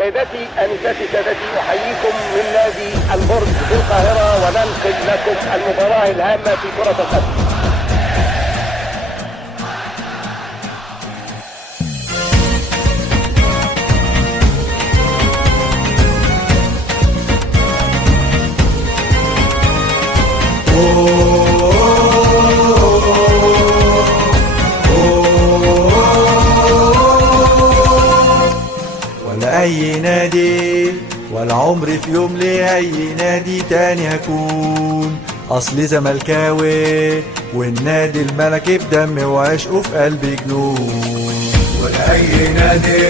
سيداتي انساتي سادتي، احييكم من نادي البرج في القاهره وننقل لكم المباراه الهامه في كره القدم. ولا أي نادي ولا عمري في يوم لأي نادي تاني هكون، أصلي زملكاوي والنادي الملكي في دمي وعشقه في قلبي جنون. ولا أي نادي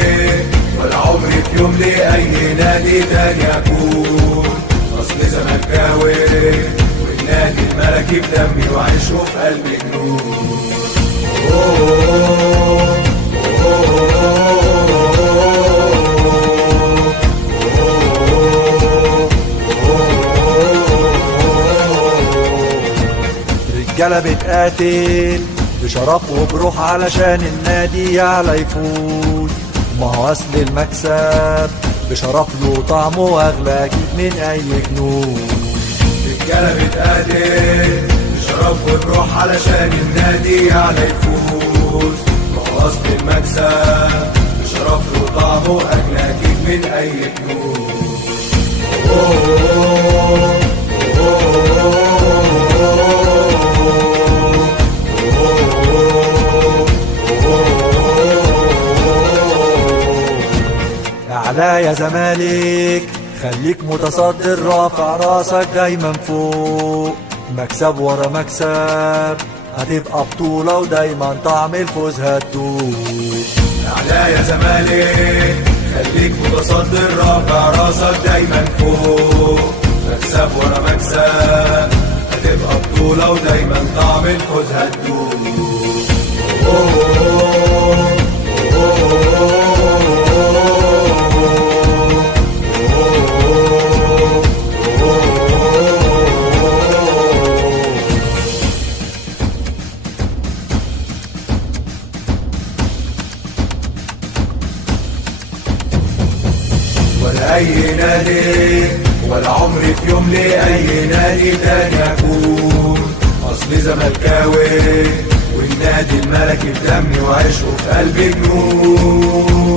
ولا عمري في يوم لأي نادي تاني هكون، أصلي زملكاوي والنادي الملكي في دمي وعشقه في قلبي جنون. رجالة بتقاتل بشرف وبروح علشان النادي يعلى يفوز، ما هو أصل المكسب بشرف له طعمه أغلى أكيد من أي كنوز. رجالة بتقاتل بشرف وبروح علشان النادي يعلى يفوز، ما هو أصل المكسب بشرف له طعمه أغلى أكيد من أي كنوز. أعلى يا زمالك خليك متصدر رافع راسك دايما فوق، مكسب ورا مكسب هتبقى بطولة ودايما طعم الفوز هتدوق. أعلى يا زمالك خليك متصدر رافع راسك دايما فوق، مكسب ورا مكسب هتبقى بطولة ودايما طعم الفوز هتدوق. ولا أي نادي ولا عمري في يوم لأي نادي تاني هكون، أصلي زملكاوي والنادي الملكي في دمي وعشقه في قلبي جنون.